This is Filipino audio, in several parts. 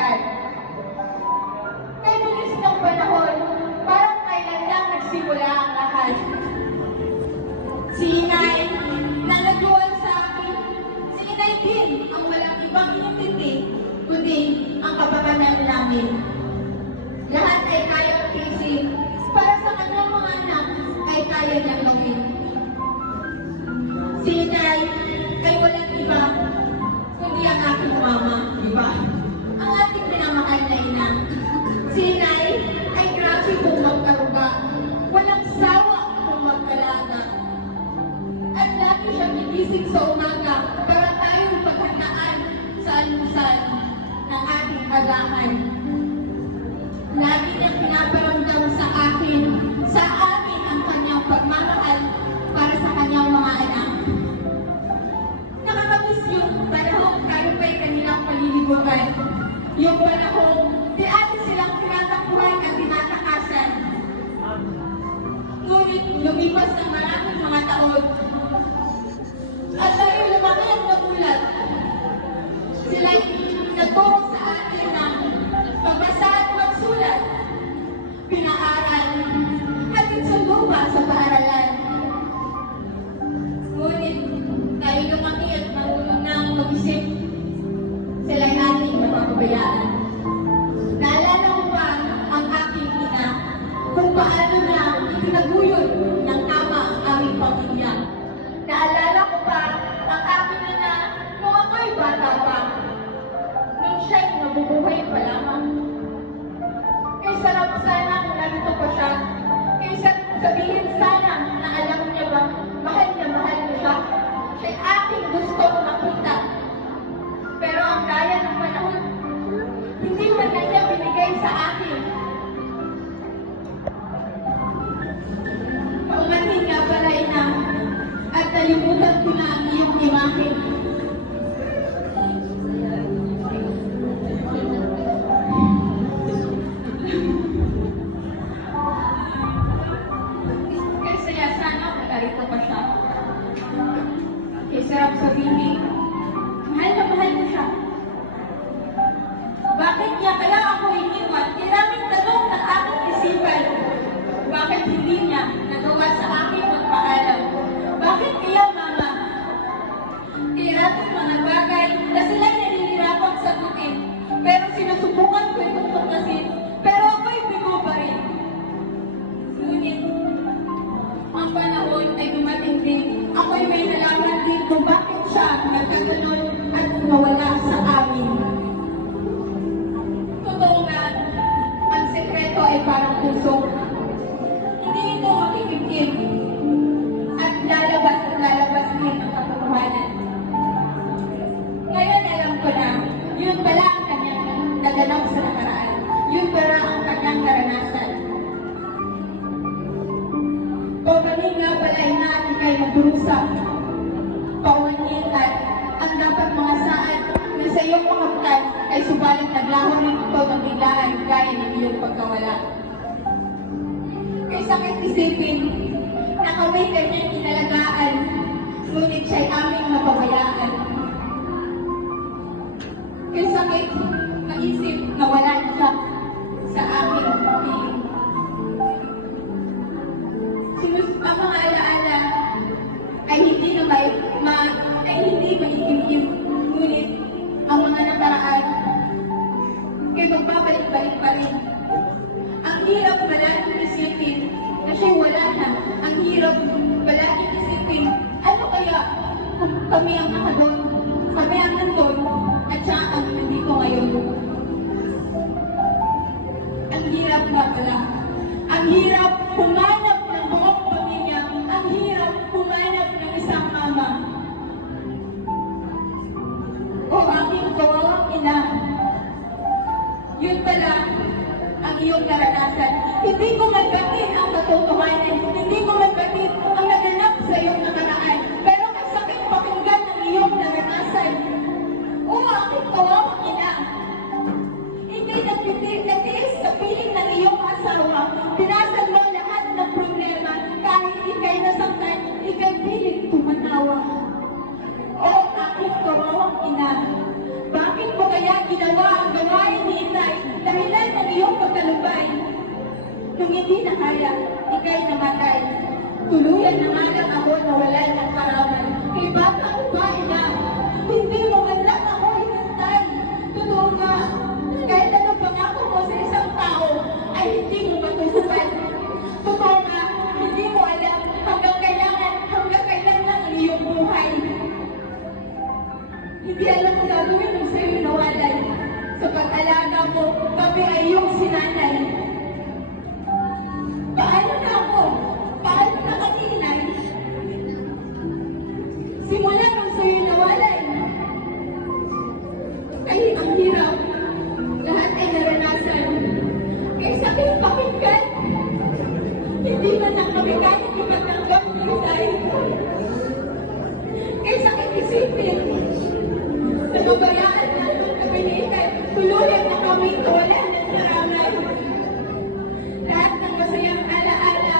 agad. Kay bilis ng panahon, parang kailan lang nagsimula ang lahat. Si inay na nagluwal sa akin, si inay din ang walang ibang inintindi, kundi ang kapakanan namin. Lahat ay kaya kising, para sa kanyang mga anak ay kaya niyang gawin. Si inay ay walang iba, kundi ang aking mama, di ba? Ang ating pinamahal na ina. Si inay ay grabe kung magkaruga, walang sawa kung magkalaga. At lagi siyang gigising sa umaga para tayong paghandaan sa almusal ng ating agahan. Lagi niyang pinaparamdam sa akin, sa amin ang kanyang pagmamahal para sa kanyang mga anak. Nakakamiss yung panahon tayo pa'y kanilang palilibutan. Yung panahon, di atin silang tinatakbuhan at tinatakasan. Ngunit lumipas ng maraming mga taon, at tayo lumaki at nagulat. Sila'y nagturo sa atin ng magbasa at magsulat, pinaaral, at insundo pa sa paaralan. Ngunit tayo lumaki at marunong nang mag-isip, sila'y ating napapabayaan. Naalala ko pa ang aking ina, kung paano na itinaguyod ng tama ang aming pamilya. Naalala ko pa ang aking ina nung ako'y bata pa, nung siya'y nabubuhay pa lamang. Kay sarap sana kung narito pa siya, kaysa sabihin sana na alam niya ba, mahal na siya. Siya'y aking gusto makita. Pero ang daya ng panahon, hindi man na niya binigay sa akin. Paumanhin nga pala ina, at nalimutan ko na ang iyong imahe. Kaya sana kung narito pa siya. Kaya sarap sabihin, mahal na siya. Bakit niya kaya ako iniwan? Maraming tanong ng aking isipan. Bakit hindi niya nagawa sa akin magpaalam? Bakit kaya mama? Tirating mga bagay na sila'y nanihirapang sagutin. Pero sinusubukan ko itong tuklasin. Pero ako'y bigo pa rin. Ngunit, ang panahon ay dumating din. Ako'y may nalaman din kung bakit siya nagkaganon at nawala sa amin. Totoo nga, ang sekreto ay parang puso. Hindi ito makikimkim. At lalabas din ang katotohanan. Ngayon alam ko na, yun pala ang kanyang naganap sa nakaraan. Yun pala ang kanyang naranasan. Paumanhin nga pala ay natin kayo nagdurusa. Paumanhin at ang dapat mga saad na sa iyong pangaptan ay subalit naglaho rin ito ng biglaan gaya ng iyong pagkawala. Kay sakit isipin na kami kanyang inalagaan, ngunit siya'y aming napabayaan. Kay sakit na isip na wala siya sa aming piling. Ang mga alaala ay hindi na hindi maiimim, ngunit ang mga nakaraan ay magbabalik-balik pa rin. Ang hirap palaging isipin na siya'y wala na. Ang hirap palaging isipin, ano kaya kung kami ang nakadon, kami ang nandun, at siya ang nandito ngayon. Ang hirap nga pala. Ang hirap humanap ng buong pamilya. Ang hirap humanap ng isang mama. O aking kawawang ina. Yun pala ang iyong karanasan. Hindi ko magbatid ang katotohanan. Hindi ko magbatid ang naganap sa iyong nakaraan. Pero masakit pakinggan ang iyong naranasan. O aking kawawang ina. Hindi nagtiis sa piling ng iyong asawa. Pinasag mo lahat ng problema. Kahit ikay nasaktan, ikay piling tumatawa. O aking kawawang ina. Bakit mo kaya ginawa ang gawain ni dahilan ng iyong pagkalubay. Nung hindi na kaya, ika'y namatay. Tuluyan na nga lang ako na wala ng karaman. Kay bata ko ba, ina? Hindi mo man lang ako inantay. Totoo nga, kahit anong pangako mo sa isang tao, ay hindi mo matutupad. Totoo nga, hindi mo alam hanggang kailan lang ang iyong buhay. Hindi alam kung gagawin ng sa'yo nawalay. Sa pag-alaga mo, kami ay iyong sinanay. Paano na ako? Paano na kaninay? Simula nung sa'yo nawalay. Ay, ang hirap. Lahat ay naranasan. Kay sakit pakinggan. Hindi man lang kami kaya ipatanggap ni Isay. Kay sakit isipin. Nababayaan natin kami ni Ikay. Tuluyan na kami kawalan ng naramay. Lahat ng masayang alaala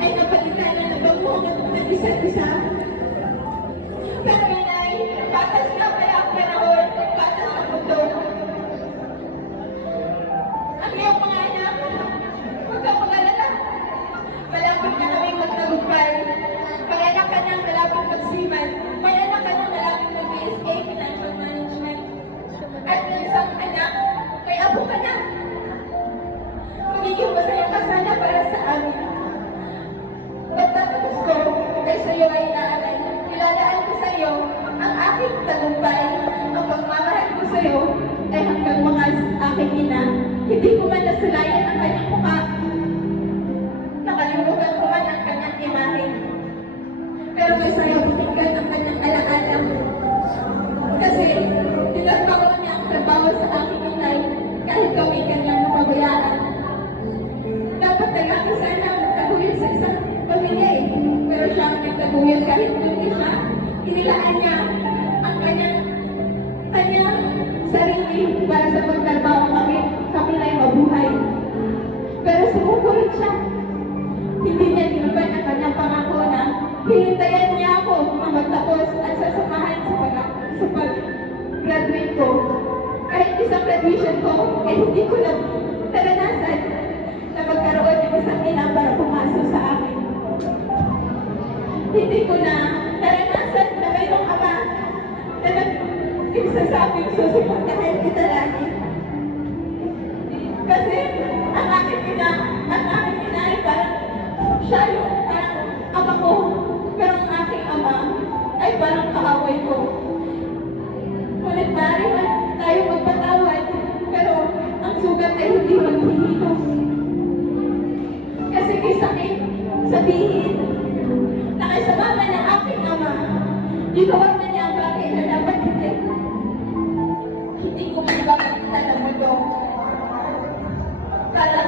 ay napalitan na nagbamungot ng isa't isa. Pero inay, batas na pala ang panahon, batas ang mundo. Ang iyong mga anak, huwag kang mag-alala. Malapit na kaming magtagumpay. May anak ka na malapit magsiman. May anak ka na malapit mag-BSA Financial Management. At ng isang anak, may apo ka na. Magiging masaya ka sana para sa amin. Pagtatapos ko, ay sa'yo ay inaalay. Ilalaan ko sa'yo ang aking tagumpay. Ang pagmamahal ko sa'yo ay hanggang mga aking ina. Hindi ko man nasulayan ang kanyang mukha. Nakalimutan ko man ang kanyang imahe. Pero masaya pakinggan ang kanyang alaala. Kasi tinatawa niya ang trabaho sa aking inay kahit kami kanyang napabayaan. Dapat lalaki sana ang nagtaguyod sa isang pamilya eh. Pero siya ang nagtaguyod kahit hindi siya. Inilaan niya ang kanyang sarili para sa pagtrabaho kami na mabuhay. Pero sumusunod siya. Hindi niya tinupad ang kanyang pangako na hihintayan niya ako na magtapos at sasamahan sa pag-graduate ko. Kahit isang graduation ko, eh hindi ko na naranasan na magkaroon ng isang ina para pumasok sa akin. Hindi ko na naranasan na mayroong ama na nagsasabing susuportahan kita lagi. Kasi ang aking ina ay parang siya yung ama ko, pero ang aking ama ay parang kaaway ko. Ngunit maaari man tayo magpatawad, pero ang sugat ay hindi maghihilom. Kasi kisakit sabihin na kasama ng aking ama, ginawa na niya ang bagay na dapat hindi. Hindi ko magpapakita ng mundo. Para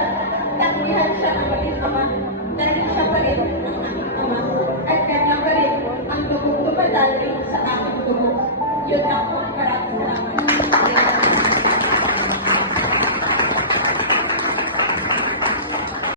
tangihan siya ng maging ama dahil siya pa rin